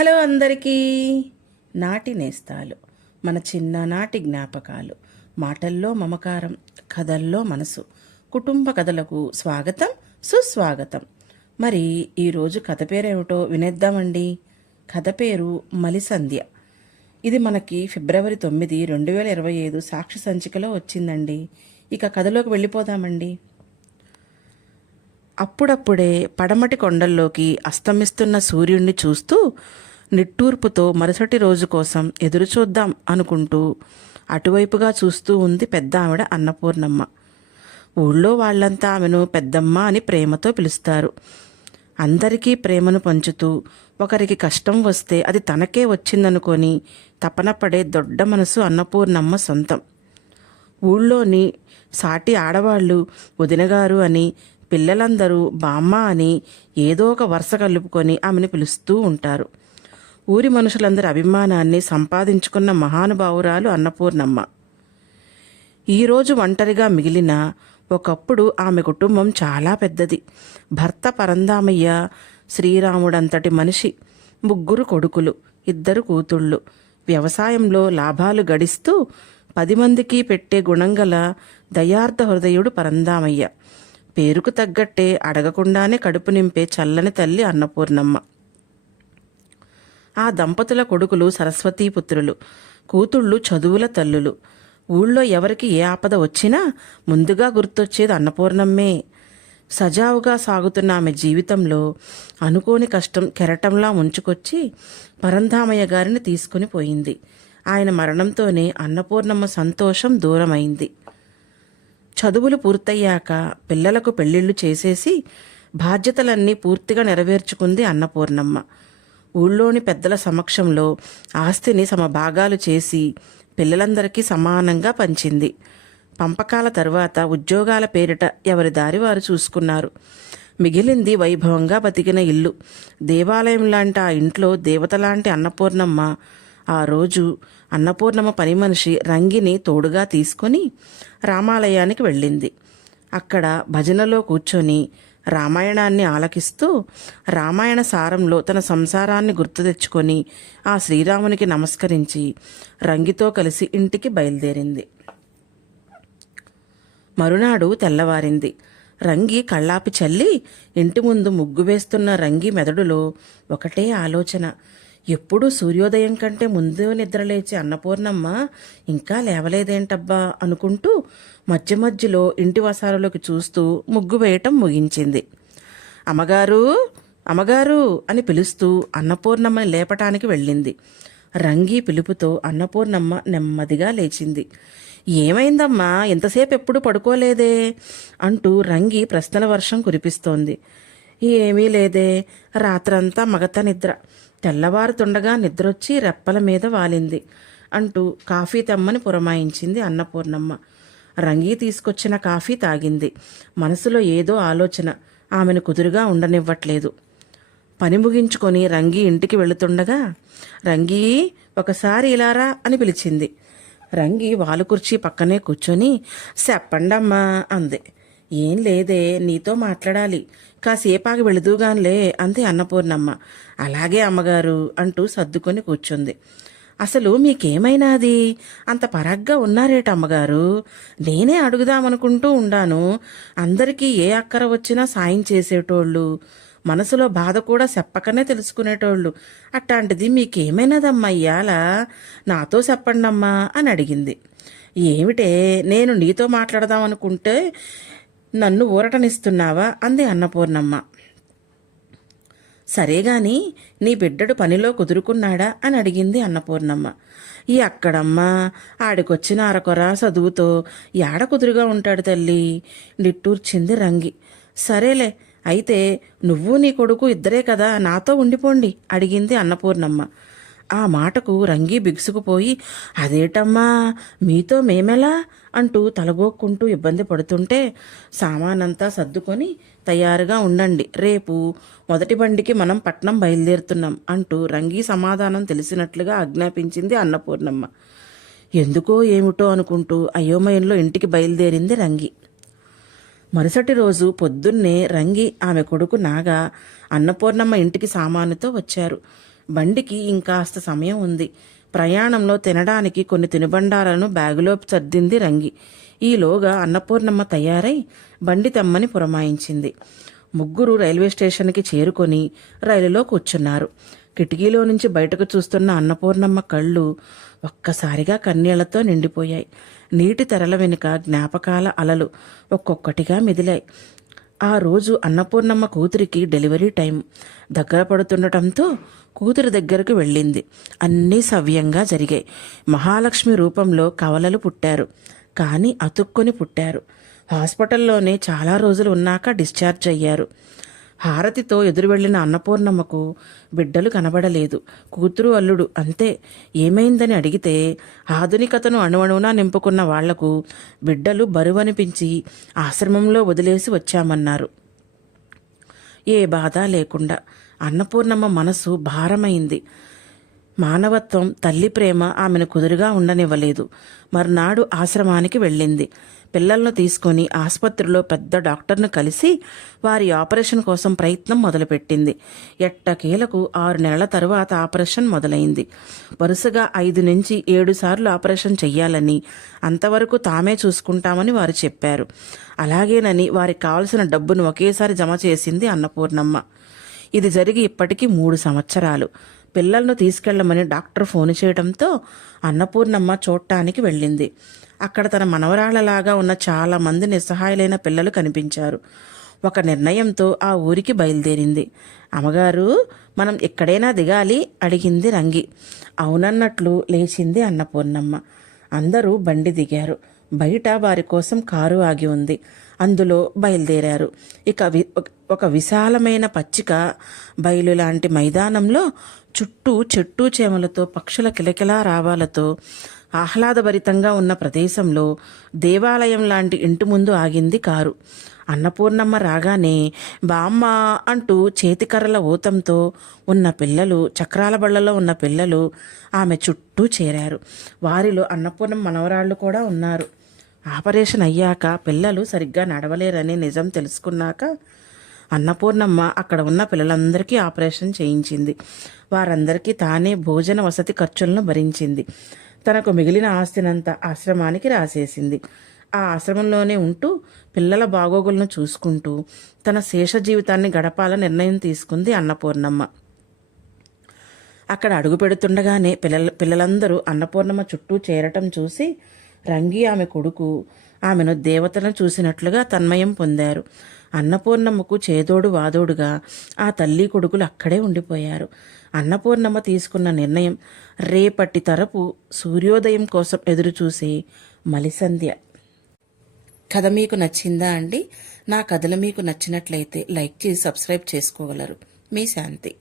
Hello అందరికీ. నాటి నేస్తాలు, మన చిన్ననాటి జ్ఞాపకాలు, మాటల్లో మమకారం, కథల్లో మనసు, కుటుంబ కథలకు స్వాగతం, సుస్వాగతం. మరి ఈరోజు కథ పేరేమిటో వినేద్దామండి. కథ పేరు మలిసంధ్య. ఇది మనకి ఫిబ్రవరి 9, 2025 సాక్షి సంచికలో వచ్చిందండి. ఇక కథలోకి వెళ్ళిపోదామండి. అప్పుడప్పుడే పడమటి కొండల్లోకి అస్తమిస్తున్న సూర్యుణ్ణి చూస్తూ నిట్టూర్పుతో మరుసటి రోజు కోసం ఎదురుచూద్దాం అనుకుంటూ అటువైపుగా చూస్తూ ఉంది పెద్ద ఆవిడ అన్నపూర్ణమ్మ. ఊళ్ళో వాళ్ళంతా ఆమెను పెద్దమ్మ అని ప్రేమతో పిలుస్తారు. అందరికీ ప్రేమను పంచుతూ ఒకరికి కష్టం వస్తే అది తనకే వచ్చిందనుకొని తపన పడే దొడ్డ మనసు అన్నపూర్ణమ్మ సొంతం. ఊళ్ళోని సాటి ఆడవాళ్ళు వదినగారు అని, పిల్లలందరూ బామ్మ అని ఏదో ఒక వరుస కలుపుకొని ఆమెను పిలుస్తూ ఉంటారు. ఊరి మనుషులందరి అభిమానాన్ని సంపాదించుకున్న మహానుభావురాలు అన్నపూర్ణమ్మ. ఈరోజు ఒంటరిగా మిగిలిన ఒకప్పుడు ఆమె కుటుంబం చాలా పెద్దది. భర్త పరందామయ్య శ్రీరాముడంతటి మనిషి, 3 కొడుకులు, 2 కూతుళ్ళు, వ్యవసాయంలో లాభాలు గడిస్తూ 10 మందికి పెట్టే గుణంగల దయార్థ హృదయుడు పరందామయ్య. పేరుకు తగ్గట్టే అడగకుండానే కడుపు నింపే చల్లని తల్లి అన్నపూర్ణమ్మ. ఆ దంపతుల కొడుకులు సరస్వతీపుత్రులు, కూతుళ్ళు చదువుల తల్లులు. ఊళ్ళో ఎవరికి ఏ ఆపద వచ్చినా ముందుగా గుర్తొచ్చేది అన్నపూర్ణమ్మే. సజావుగా సాగుతున్న ఆమె జీవితంలో అనుకోని కష్టం కెరటంలా ముంచుకొచ్చి పరంధామయ్య గారిని తీసుకుని పోయింది. ఆయన మరణంతోనే అన్నపూర్ణమ్మ సంతోషం దూరమైంది. చదువులు పూర్తయ్యాక పిల్లలకు పెళ్లిళ్లు చేసేసి బాధ్యతలన్నీ పూర్తిగా నెరవేర్చుకుంది అన్నపూర్ణమ్మ. ఊళ్ళోని పెద్దల సమక్షంలో ఆస్తిని సమభాగాలు చేసి పిల్లలందరికీ సమానంగా పంచింది. పంపకాల తరువాత ఉద్యోగాల పేరిట ఎవరి దారి వారు చూసుకున్నారు. మిగిలింది వైభవంగా బతికిన ఇల్లు. దేవాలయం లాంటి ఆ ఇంట్లో దేవతలాంటి అన్నపూర్ణమ్మ ఆ రోజు అన్నపూర్ణమ్మ పని మనిషి రంగిని తోడుగా తీసుకొని రామాలయానికి వెళ్ళింది. అక్కడ భజనలో కూర్చొని రామాయణాన్ని ఆలకిస్తూ రామాయణ సారంలో తన సంసారాన్ని గుర్తు తెచ్చుకొని ఆ శ్రీరామునికి నమస్కరించి రంగితో కలిసి ఇంటికి బయలుదేరింది. మరునాడు తెల్లవారింది. రంగి కళ్ళాపి చల్లి ఇంటి ముందు ముగ్గు వేస్తున్న రంగి మెదడులో ఒకటే ఆలోచన. ఎప్పుడూ సూర్యోదయం కంటే ముందు నిద్రలేచే అన్నపూర్ణమ్మ ఇంకా లేవలేదేంటబ్బా అనుకుంటూ మధ్య మధ్యలో ఇంటి వసారాలోకి చూస్తూ ముగ్గు వేయటం ముగించింది. అమ్మగారు, అమ్మగారు అని పిలుస్తూ అన్నపూర్ణమ్మని లేపటానికి వెళ్ళింది. రంగి పిలుపుతో అన్నపూర్ణమ్మ నెమ్మదిగా లేచింది. ఏమైందమ్మా, ఎంతసేపు ఎప్పుడు పడుకోలేదే అంటూ రంగి ప్రశ్నల వర్షం కురిపిస్తోంది. ఏమీ లేదే, రాత్రంతా మగత నిద్ర, తెల్లవారుతుండగా నిద్రొచ్చి రెప్పల మీద వాలింది అంటూ కాఫీ తెమ్మని పురమాయించింది అన్నపూర్ణమ్మ. రంగి తీసుకొచ్చిన కాఫీ తాగింది. మనసులో ఏదో ఆలోచన ఆమెను కుదురుగా ఉండనివ్వట్లేదు. పని ముగించుకొని రంగి ఇంటికి వెళుతుండగా, రంగి ఒకసారి ఇలారా అని పిలిచింది. రంగి వాలుకుర్చీ పక్కనే కూర్చొని చెప్పండమ్మా అంది. ఏం లేదే, నీతో మాట్లాడాలి, కాసేపాగి వెళుదూగాన్లే అంది అన్నపూర్ణమ్మ. అలాగే అమ్మగారు అంటూ సర్దుకొని కూర్చుంది. అసలు మీకేమైనాది, అంత పరాగ్గా ఉన్నారేట అమ్మగారు? నేనే అడుగుదామనుకుంటూ ఉండాను. అందరికీ ఏ అక్కర వచ్చినా సాయం చేసేటోళ్ళు, మనసులో బాధ కూడా చెప్పకనే తెలుసుకునేటోళ్ళు. అట్లాంటిది మీకేమైనదమ్మా ఇయ్యాల? నాతో చెప్పండమ్మా అని అడిగింది. ఏమిటే, నేను నీతో మాట్లాడదామనుకుంటే నన్ను ఊరటనిస్తున్నావా అంది అన్నపూర్ణమ్మ. సరేగాని నీ బిడ్డడు పనిలో కుదురుకున్నాడా అని అడిగింది అన్నపూర్ణమ్మ. ఈ అక్కడమ్మా, ఆడికొచ్చిన అరకొర చదువుతో యాడ కుదురుగా ఉంటాడు తల్లి నిట్టూర్చింది రంగి. సరేలే, అయితే నువ్వు నీ కొడుకు ఇద్దరే కదా, నాతో ఉండిపోండి అడిగింది అన్నపూర్ణమ్మ. ఆ మాటకు రంగి బిగుసుకుపోయి, అదేటమ్మా మీతో మేమెలా అంటూ తలగోక్కుంటూ ఇబ్బంది పడుతుంటే, సామానంతా సర్దుకొని తయారుగా ఉండండి, రేపు మొదటి బండికి మనం పట్నం బయలుదేరుతున్నాం అంటూ రంగి సమాధానం తెలిసినట్లుగా ఆజ్ఞాపించింది అన్నపూర్ణమ్మ. ఎందుకో ఏమిటో అనుకుంటూ అయోమయంలో ఇంటికి బయలుదేరింది రంగి. మరుసటి రోజు పొద్దున్నే రంగి ఆమె కొడుకు నాగా అన్నపూర్ణమ్మ ఇంటికి సామానుతో వచ్చారు. బండికి ఇంకాస్త సమయం ఉంది. ప్రయాణంలో తినడానికి కొన్ని తినుబండారాలను బ్యాగులో సర్దింది రంగి. ఈలోగా అన్నపూర్ణమ్మ తయారై బండి తెమ్మని పురమాయించింది. ముగ్గురు రైల్వే స్టేషన్కి చేరుకొని రైలులో కూర్చున్నారు. కిటికీలో నుంచి బయటకు చూస్తున్న అన్నపూర్ణమ్మ కళ్ళు ఒక్కసారిగా కన్నీళ్లతో నిండిపోయాయి. నీటి తెరల వెనుక జ్ఞాపకాల అలలు ఒక్కొక్కటిగా మెదిలాయి. ఆ రోజు అన్నపూర్ణమ్మ కూతురికి డెలివరీ టైం దగ్గర పడుతుండటంతో కూతురి దగ్గరకు వెళ్ళింది. అన్నీ సవ్యంగా జరిగాయి. మహాలక్ష్మి రూపంలో కవలలు పుట్టారు. కానీ అతుక్కొని పుట్టారు. హాస్పిటల్లోనే చాలా రోజులు ఉన్నాక డిశ్చార్జ్ అయ్యారు. హారతితో ఎదురు వెళ్లిన అన్నపూర్ణమ్మకు బిడ్డలు కనబడలేదు. కూతురు అల్లుడు అంతే. ఏమైందని అడిగితే ఆధునికతను అణువణువునా నింపుకున్న వాళ్లకు బిడ్డలు బరువనిపించి ఆశ్రమంలో వదిలేసి వచ్చామన్నారు. ఏ బాధ లేకుండా అన్నపూర్ణమ్మ మనసు భారమైంది. మానవత్వం, తల్లి ప్రేమ ఆమెను కుదురుగా ఉండనివ్వలేదు. మర్నాడు ఆశ్రమానికి వెళ్ళింది. పిల్లలను తీసుకొని ఆసుపత్రిలో పెద్ద డాక్టర్ను కలిసి వారి ఆపరేషన్ కోసం ప్రయత్నం మొదలుపెట్టింది. ఎట్టకేలకు 6 నెలల తరువాత ఆపరేషన్ మొదలైంది. వరుసగా 5 నుంచి 7 సార్లు ఆపరేషన్ చెయ్యాలని, అంతవరకు తామే చూసుకుంటామని వారు చెప్పారు. అలాగేనని వారికి కావలసిన డబ్బును ఒకేసారి జమ చేసింది అన్నపూర్ణమ్మ. ఇది జరిగి ఇప్పటికీ 3 సంవత్సరాలు. పిల్లలను తీసుకెళ్లమని డాక్టర్ ఫోన్ చేయడంతో అన్నపూర్ణమ్మ చూడటానికి వెళ్ళింది. అక్కడ తన మనవరాళ్లలాగా ఉన్న చాలా మంది నిస్సహాయులైన పిల్లలు కనిపించారు. ఒక నిర్ణయంతో ఆ ఊరికి బయలుదేరింది. అమ్మగారు, మనం ఎక్కడైనా దిగాలి అడిగింది రంగి. అవునన్నట్లు లేచింది అన్నపూర్ణమ్మ. అందరూ బండి దిగారు. బయట వారి కోసం కారు ఆగి ఉంది. అందులో బయలుదేరారు. ఒక విశాలమైన పచ్చిక బయలు లాంటి మైదానంలో చుట్టూ చెట్టు చేమలతో, పక్షుల కిలకిలా రావాలతో ఆహ్లాదభరితంగా ఉన్న ప్రదేశంలో దేవాలయం లాంటి ఇంటి ముందు ఆగింది కారు. అన్నపూర్ణమ్మ రాగానే బామ్మ అంటూ చేతికర్రల ఊతంతో ఉన్న పిల్లలు, చక్రాల బళ్లలో ఉన్న పిల్లలు ఆమె చుట్టూ చేరారు. వారిలో అన్నపూర్ణమ్మ మనవరాళ్లు కూడా ఉన్నారు. ఆపరేషన్ అయ్యాక పిల్లలు సరిగ్గా నడవలేరని నిజం తెలుసుకున్నాక అన్నపూర్ణమ్మ అక్కడ ఉన్న పిల్లలందరికీ ఆపరేషన్ చేయించింది. వారందరికీ తానే భోజన వసతి ఖర్చులను భరించింది. తనకు మిగిలిన ఆస్తినంతా ఆశ్రమానికి రాసేసింది. ఆ ఆశ్రమంలోనే ఉంటూ పిల్లల బాగోగులను చూసుకుంటూ తన శేష జీవితాన్ని గడపాలని నిర్ణయం తీసుకుంది అన్నపూర్ణమ్మ. అక్కడ అడుగు పెడుతుండగానే పిల్లలందరూ అన్నపూర్ణమ్మ చుట్టూ చేరటం చూసి రంగి, ఆమె కొడుకు ఆమెను దేవతలను చూసినట్లుగా తన్మయం పొందారు. అన్నపూర్ణమ్మకు చేదోడు వాదోడుగా ఆ తల్లి కొడుకులు అక్కడే ఉండిపోయారు. అన్నపూర్ణమ్మ తీసుకున్న నిర్ణయం రేపటి తరపు సూర్యోదయం కోసం ఎదురుచూసే మలిసంధ్య. కథ మీకు నచ్చిందా అండి? నా కథలు మీకు నచ్చినట్లయితే లైక్ చేసి సబ్స్క్రైబ్ చేసుకోగలరు. మీ శాంతి.